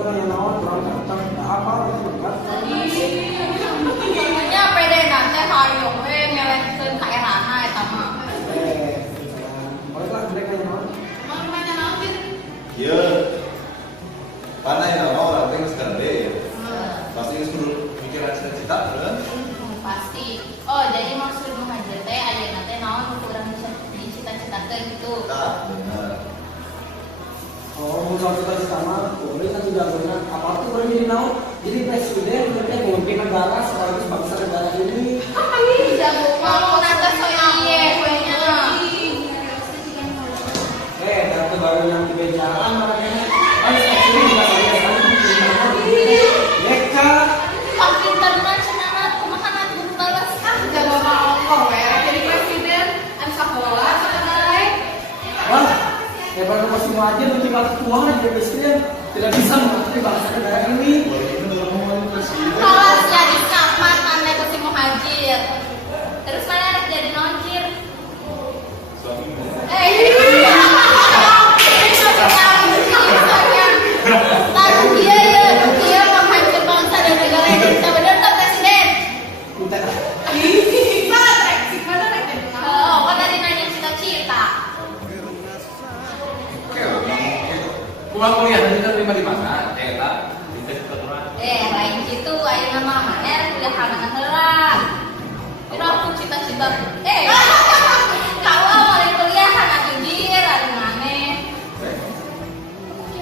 orang yang naon orang datang apa nya pede nanti hayong we ngelehkeun ka erana eta mah. Mereka mereka yang naon Mang mana naon sih? Iya. Karena yang nama orang teh sekarang deh. Pasti suruh pikiran cita-cita kan? Pasti. Oh, jadi maksud muhajir teh ayeuna teh naon kurang dicita-citakeun gitu. Nah, benar. oh mau cita-cita mah boleh kan tidak benar apa tuh boleh jadi naon jadi presiden nanti memimpin negara sekaligus bangsa negara ini Mau nata soal ieu we nya. data baru yang dibejalan makanya kan ini juga saya mereka Pak pinter mah cenah kumaha na kudu balas jago mah Allah we jadi presiden anu sakola sakadai. wah hebat masih wajar nanti kalau tua aja presiden tidak bisa mengatur bangsa negara ini Kalas jadi kapan anda ke si muhajir. Terus mana anak jadi nonjir. Iya. Lalu dia muhajir bangsa dan negara Indonesia benar tak presiden? Oh, kan dari nanya cita-cita. Uang kuliah nanti terima di mana? Eta di terima. Lain gitu, ayeuna mah mana kuliah halangan heula. Dina aku cita-cita. Kalau mau kuliah kan anjir, ari maneh.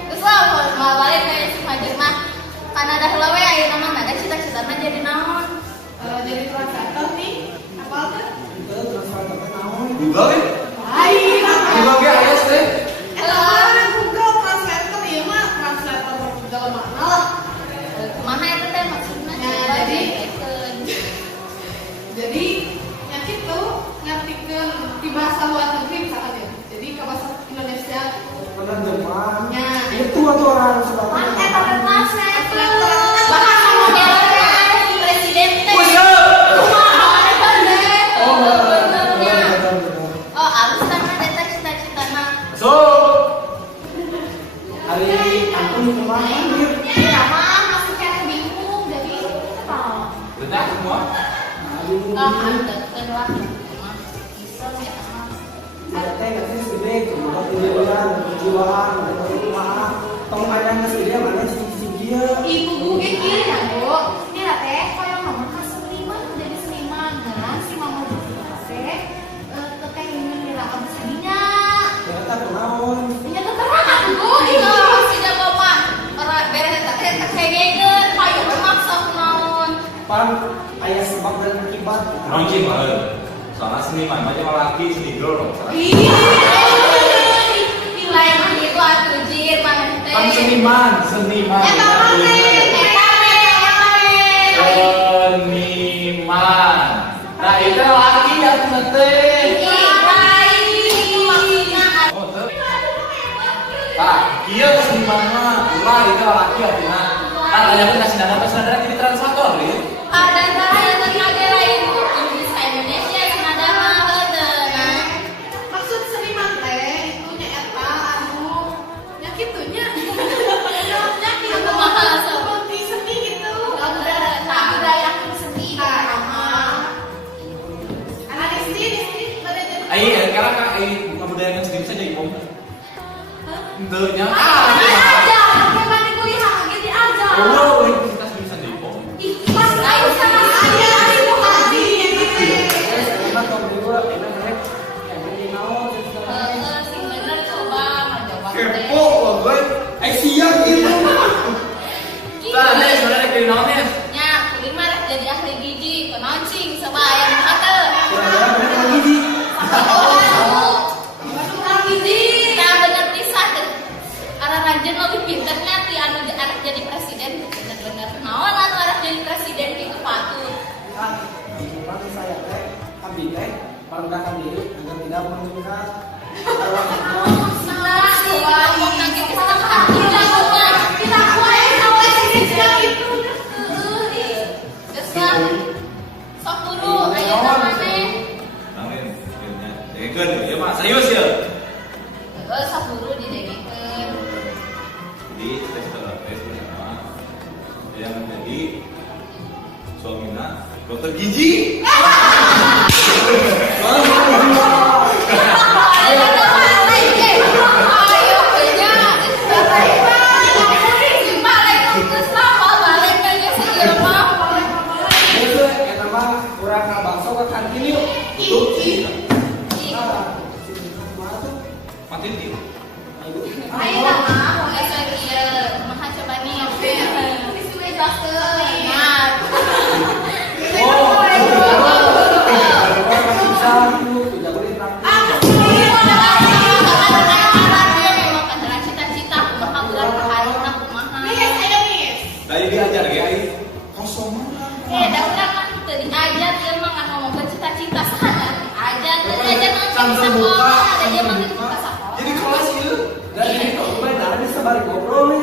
Terus lah mau balik ke si Majid mah. Kan ada heula we ayeuna mah ada cita-citana jadi naon? Jadi translator nih. Apa tuh? itu transfer naon Google kan? Juga ge aya teh. Kumaha eta teh maksudna? Jadi yang itu ngartikeun di bahasa luar negeri misalkan ya. Jadi ke bahasa Indonesia penerjemahnya Ya. itu atau orang Selatan Kan eta teh translator. Bahasa modelnya presiden teh. Kumaha eta teh? Benernya. Oh, alus karena eta cita-citana. So, hari ampun kemarin Ya mah masih kayak bingung jadi apa? benar semua. Deket lah. Bisa ya mah. ada teh katanya sudah cuma kejualan perjualan maaf tong ada nggak sudah mana sisi dia Ibu gue kiri ya bu. Ini lah teh, kalau mama kan seniman jadi seniman kan si mama juga teh teteh ingin dilakukan seninya. ternyata kenaon Punya keterangan bu. Iya pasti jago mah. Orang beres teh kehengeun, payu maksa kunaon. pan ayah sebab dan akibat Nongki mah. Soalnya seniman aja laki seni girl. Nilai mah gitu atuh jir mana teh. kan seniman seniman Eta mane, eta mane. Seniman. Nah itu laki ya teh. Oh tuh. Pak, iya seniman mah. Ulah itu laki ya tina. Kan ada pun kasih dana pas sadar jadi translator ya. Ada yang tenaga lain bisa Indonesia senada mah heudeuna. maksud seniman teh itu nya eta anu nya kitunya. Nya kitu Kumaha sok? seperti seni gitu. Budaya seni Anak SD pada jadi Ayo sekarang kak, budaya sendiri saja ibu. Entahnya. aja, bagaimana kuliah gitu aja. Oh, kita sendiri saja ibu. Pas ayo sama saya ibu haji. seniman tong dua enak rek yang jadi naon Sing bener coba ngajawab Kepo loh gue. siap gitu Nah, ini sebenarnya kayak naonnya. nya kudu mah rek jadi ahli gigi, kenancing sabaya hateu. kira-kira bener lagi di Gigi, nah bener pisan. Arah rajin lebih pinternya ti anu anak jadi presiden bener-bener naon anu anak jadi presiden gitu patut. kan orang saya teh abdi teh merendahkan diri agar tidak menunjukkan Amin. Kan ya Mas, serius ya. Saburu didengekeun. Jadi kita sudah yang menjadi suaminya dokter gizi. Ayo kita balik deh. Ayo kayaknya balik terus sama balik kayaknya sih ya mah. Itu eta mah urang ka bakso ka kantin yuk. Mati dia. Ayo mah mau esok ieu mah coba nih. Disuwe baskeun. Nah. Tadi diajar guys. Kosong mana? Da urang mah teu diajar ieu mah ngan ngomongkeun cita-cita saha. Ajar teu diajar mah Kan terbuka. ada dia mah di sekolah. Jadi kelas itu. Dan ini kok main ada sabari ngobrol nih.